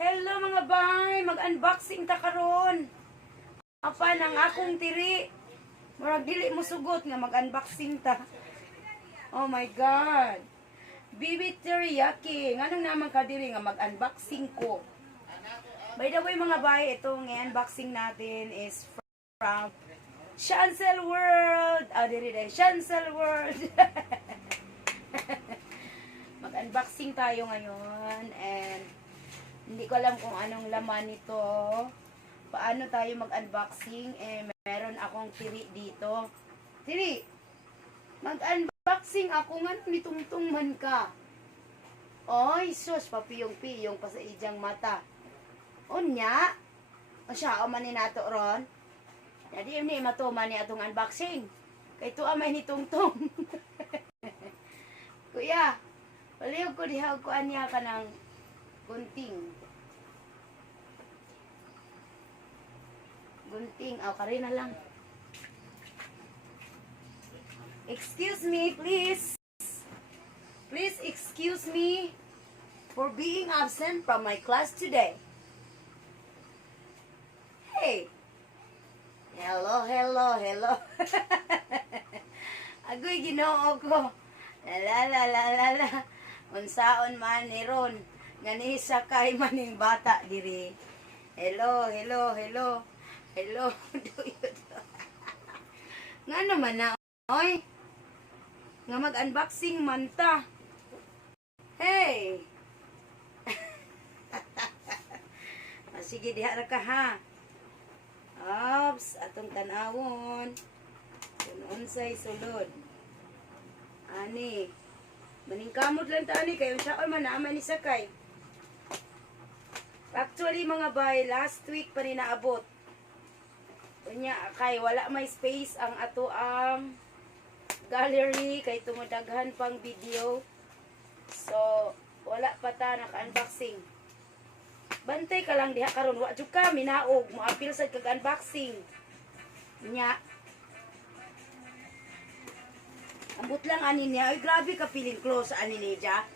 Hello mga bay, mag-unboxing ta karon. Apa nang akong tiri. Murag dili mo sugot nga mag-unboxing ta. Oh my god. Bibi teriyaki. Nganong naman ka diri nga mag-unboxing ko. By the way mga bay, itong unboxing natin is from Shansyl World. Diri dai Shansyl World. Mag-unboxing tayo ngayon and hindi ko alam kung anong laman nito. Paano tayo mag-unboxing? Meron akong tiri dito. Tiri, mag-unboxing ako nga nitungtung man ka. Oy, sus, papiyong-piyong pa sa ijang mata. Unya, o siya, o manin nato ron. Jadi ini matuman ni atong unboxing. Kay tuwa may nitungtung. Kuya, palihog ko diha ko anya ka ng gunting. Gunting. Kari na lang. Excuse me, please. Please excuse me for being absent from my class today. Hey. Hello, hello, hello. Agoy ginoo ko. La. Unsaon man ni ron. Nga sakay maning bata diri. Hello. Hello. Nga naman na, oy. Nga mag-unboxing man ta. Hey. Sige, diha ra ka ha. Ops, atong tanawon. Kung unsay sulod. Ani. Maningkamot lang ta ani kayo siya man naman ni sakay. Actually mga bay, last week pa ni naabot. Kunya kay wala may space ang ato ang gallery kay tumudaghan pang video. So wala pa ta naka-unboxing. Bantay ka lang diha karon wa jud ka minaog mo apil sa kag-unboxing. Nya. Ambot lang ani niya. Ay grabe ka feeling close ani niya.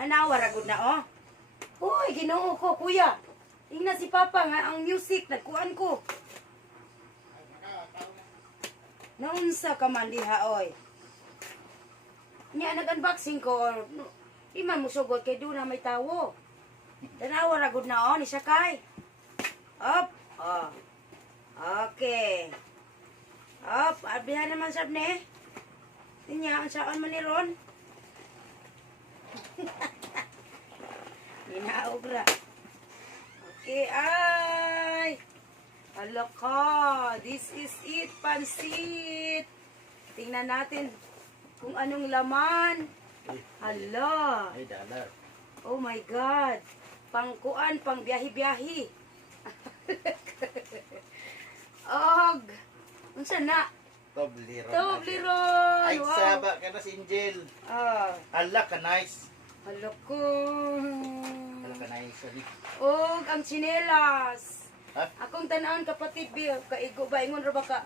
Hanawa ra gud na oh. Hoy, ginoo ko, kuya. Tingnan si Papa nga, ang music, nagkuhan ko. Naunsa ka man diha, oy. Nya, nag-unboxing ko, or, di man mo sugod, kay doon na may tawo. Tanawa ragod na, oh, ni Sakay. Up, oh. Okay. Up, abihan naman sab ne. Tingnan, ang saan man ni Ron. Inaobra. Okay, ay. Hala ka. This is it, pansit. Tingnan natin kung anong laman. Hala. Ay, dollar. Oh my God. Pangkuan, pang biyahi-biyahi. Og. Unsa na? Toblerone. Toblerone. Ay, Wow. saba ka na si Angel. Hala ka nice. Hala ko. Hala ka nice. Sorry. Og ang tsinelas. Ha? Akong tanawon kapatid bi kaigo ba ingon ra ba ka?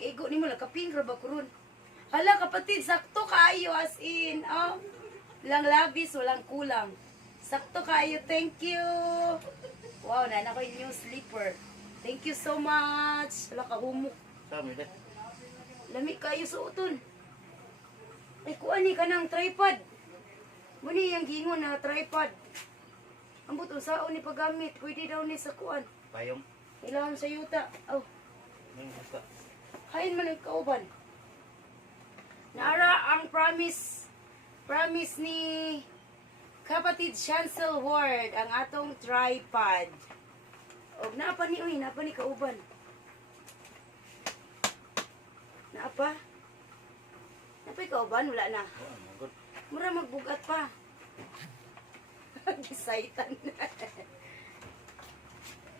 Kaigo nimo la kaping ra ba kuron? Hala kapatid, sakto kaayo as in. Oh. Lang labis, walang kulang. Sakto kaayo. Thank you. Wow, na ko new slipper. Thank you so much. Hala ka humok. Sami na. Lami kayo suoton. Ay kuani ka ng tripod. Muni yung gingon na tripod. Ambot unsaon ni paggamit, pwede daw ni sa kuan. Payong. Kailangan sa yuta. Oh, May basta. kain man ang kauban. Naara ang promise ni kapatid Shansyl World, ang atong tripod. Og naapa ni kauban. Naapa? Napay kauban, wala na. Oh, good. Mura magbugat pa. Gisaitan.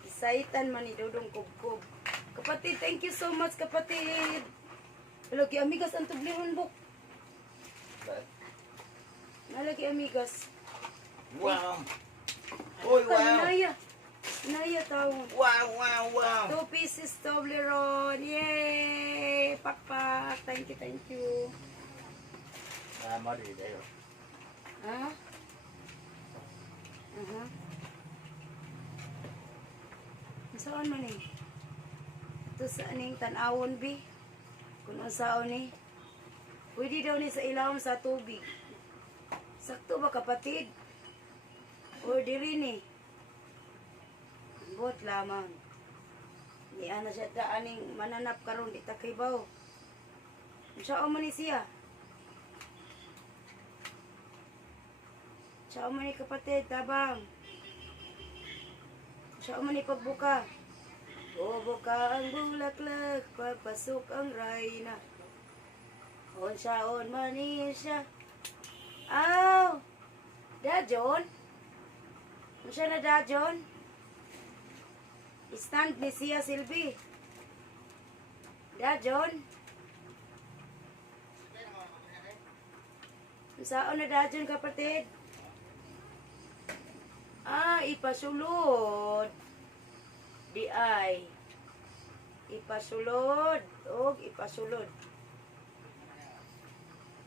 Gisaitan man ni Dodong Kubkub. Kapatid, thank you so much kapatid. Lagi amigas ang tubliron buk. Nalagi amigas. Wow. Uy, wow. Naya tawon. Wow. 2 pieces Toblerone. Yay! Pakpak. Thank you. Mari dayo. Ha? Saan man eh? Ito sa aning tanawon bi. Kung saan ni. Pwede daw ni sa ilawom sa tubig. Sakto ba kapatid? Or diri ni? Bot lamang. Di ana siya aning mananap karon di ta kay baw. Saan man ni siya? Saan man ni kapatid tabang? Saan man ni pagbuka? Bubuka ang bulaklak, pagpasok ang rayna. Saon man ni siya. Aw! Dajon? Ano siya na dajon? Stand ni siya Silvi. Dajon? Saon na dajon kapatid? Ipasulod. Di ay. Ipasulod. Ipasulod.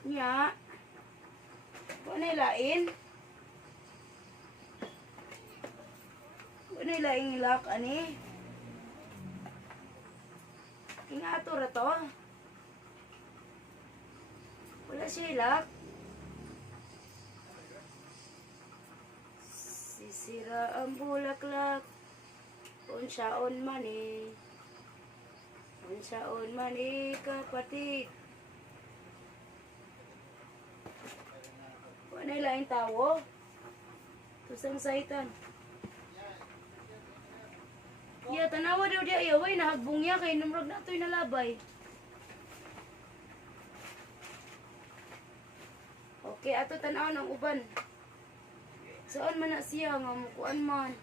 Nya. Ano lain? Ano laing lock ani? Ingato ra to. Wala siya lock. Sisira ang bulaklak. Unsaon man eh. Unsaon man eh kapatid. Ano laing tawo? Tusang saitan. Ya, tanawa daw di ayaw. Ay, nahagbong niya kay numrog na ito'y nalabay. Okay, ato tanaw ng uban. Saan man na siya nga mukuan man?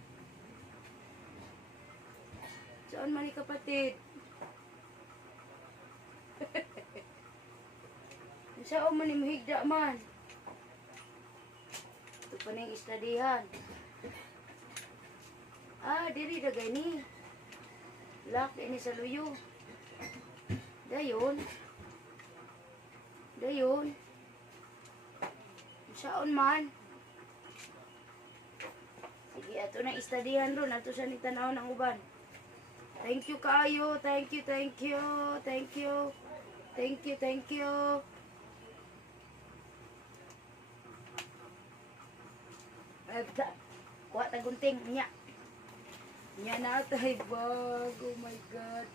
Saan man ni kapatid? Saan man ni mahigda man? Ito pa na yung istadihan. Diri dagay ni. Lock ini sa luyo. Dayon. Dayon. Saan man? Sige, ato na istadihan ron. Ato siya ni tanaw ng uban. Thank you kaayo. Thank you, thank you. Thank you. Thank you, thank you. Kuha tagunting niya. Niya na tay bag. Oh my God.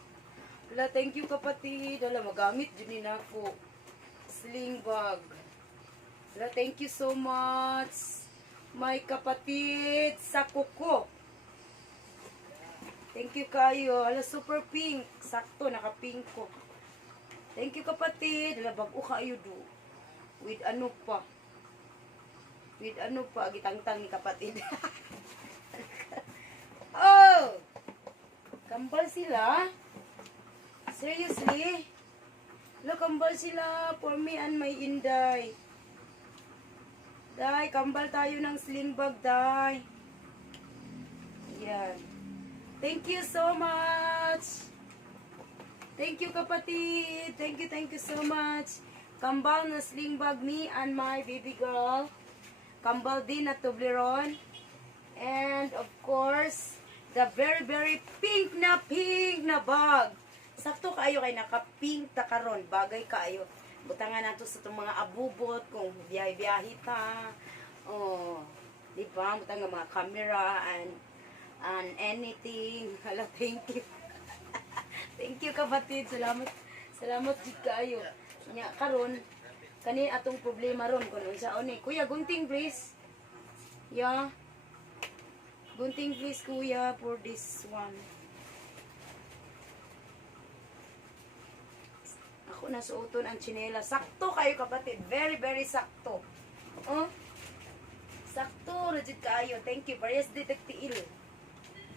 Wala, thank you kapatid. Wala, magamit dyan na ako. Sling bag. Wala, thank you so much. My kapatid sa kuko. Thank you kayo. Wala, super pink. Sakto, naka-pink ko. Thank you kapatid. Wala, bago kayo do. With ano pa. With ano pa. Gitangtang ni kapatid. Oh! Kambal sila? Seriously? Lo, kambal sila for me and my Inday. Day, kambal tayo ng sling bag, day. Yan. Thank you so much. Thank you, kapatid. Thank you so much. Kambal na sling bag me and my baby girl. Kambal din na Toblerone. And, of course, the very pink na bag. Sakto kayo kay naka-pink ta karon, bagay kayo. Butangan nato sa itong mga abubot kung biyahe-biyahe ta. Oh, di ba? Butangan mga camera and anything. Hala, thank you. Thank you kapatid. Salamat jud kayo. Nya karon kani atong problema ron kun unsaon ni. Kuya, gunting please. Yeah. Gunting please kuya for this one. Ako nasuoton ang tsinela. Sakto kayo kapatid. Very sakto. Oh? Sakto. Rajit kayo. Thank you. Parehas detektiil.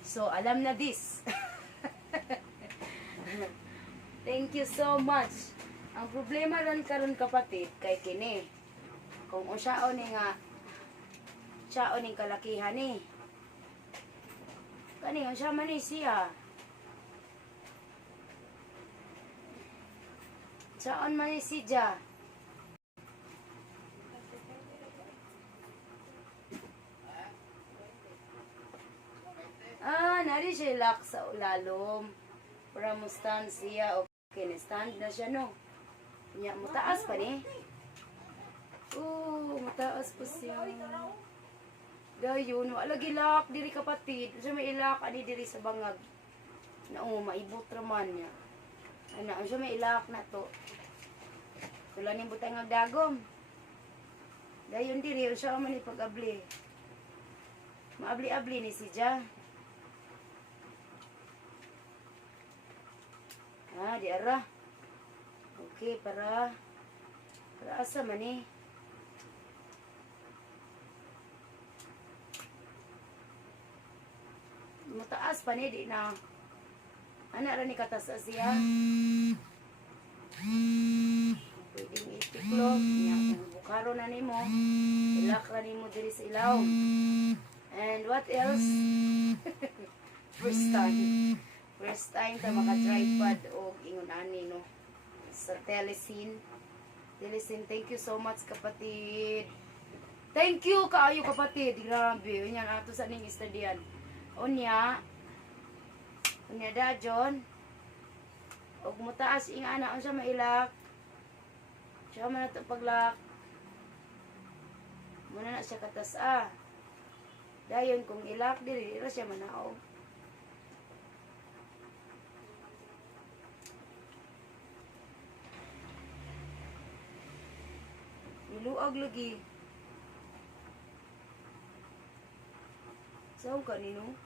So, alam na this. Thank you so much. Ang problema ron karon kapatid kay kini. Kung unsaon ni nga siyaon ning kalakihan ni. Kani unsa man ni siya? Saan man ni siya? Nari Pwede siya ilak sa lalom. Para mo stand siya. Okay, na-stand na siya, no? Nya, mataas pa ni. Oh, mataas pa siya. Dayon, wala gilak diri kapatid. Siya may ilak ani diri sa bangag. Na maibot raman niya. Ana, siya may ilak na to. Wala ning butang nga dagom. Dayon diri siya man ipag-abli. Maabli-abli ni si Ja. Di ara. Okay, para asa man eh. Mataas pa ni, di na. Ana ra ni katas siya. Pwedeng itiklog. Bukaro na ni mo. Ilak ra ni mo diri sa ilaw. And what else? First time ta maka-tripod o ingon ani, no? Sa Telesin. Thank you so much, kapatid. Thank you kaayo, kapatid. Grabe. Yan ato sa ning istudyan. Unya dajon. Og mutaas ing ana unsa mailak. Siya man ato paglak. Muna na siya katas Dayon kung ilak diri ra siya manaog. Iluag lagi. Saan ka nino?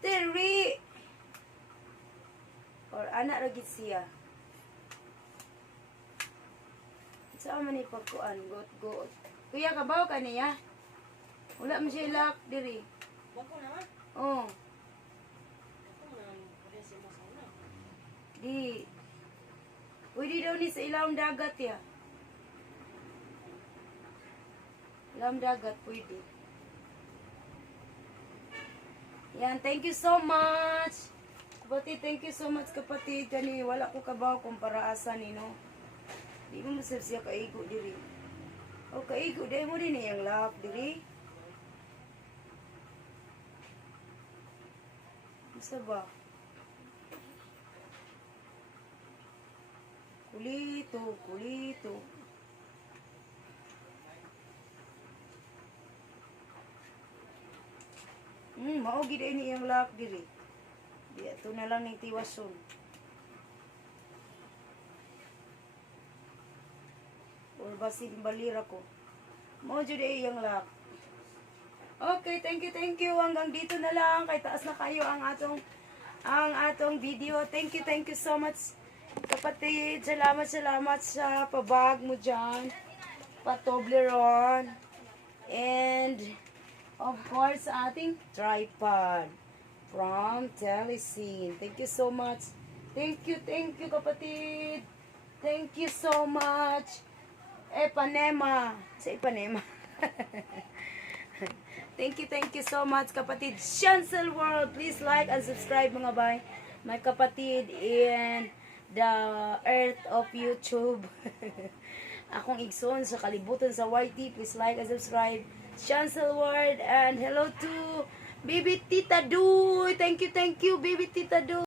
Terry! Or anak ragit siya. Saan man ipagkuan? Got. Kuya, kabaw ka niya? Wala mo siya ilak diri. Bako naman. Oh. Bako naman. Pwede siya masana. Di. Pwede daw ni sa ilawang dagat ya. Ilawang dagat, pwede. Yan, thank you so much. Kapatid, thank you so much, kapatid. Kani, wala ko kabaw kung para asa ni, no? Di mo masab siya kaigo diri. O kaigo, dahil mo din yung lap diri. Masa ba? Kulito. Maogi dahil ni yung lap diri. Di ato na lang ng tiwason. Or basin balira ko. Mo jud ay yang lak. Okay, thank you. Hanggang dito na lang. Kay taas na kayo ang atong video. Thank you so much, kapatid. Salamat sa pabag mo dyan. Patobleron. And of course, ating tripod from Telesin. Thank you so much. Thank you, kapatid. Thank you so much. Ipanema. Sa Ipanema. Thank you so much, kapatid. Shansyl World. Please like and subscribe, mga bay. My kapatid in the earth of YouTube. Akong igsoon sa kalibutan sa YT. Please like and subscribe. Shansyl World. And hello to Baby Tita Du. Thank you, Baby Tita Du.